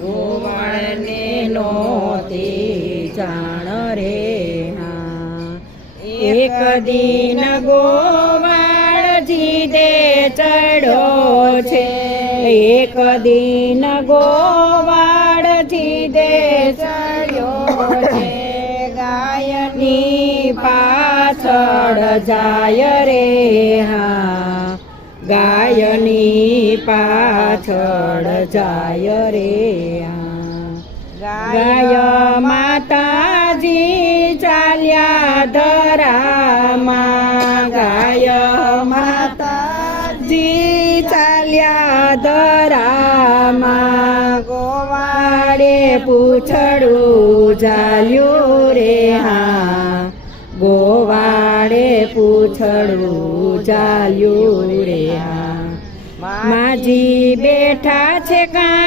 ગોવાળને નોતી જાણ રે હા એક દિન ગોવાળ જીદે ચડ્યો છે એક દિન ગોવાળ જીદે ચડ્યો છે ગાયની પાછળ જાય રે હા ગાયની પાછળ જાય રે હા ગાય માતાજી ચાલ્યા ધરામાં ગાય માતાજી ચાલ્યા ધરામાં ગોવાળે પૂછડું ઝાલ્યું રે હા ગોવાળે પૂછડું ઝાલ્યું રે હા માજી બેઠા છે કા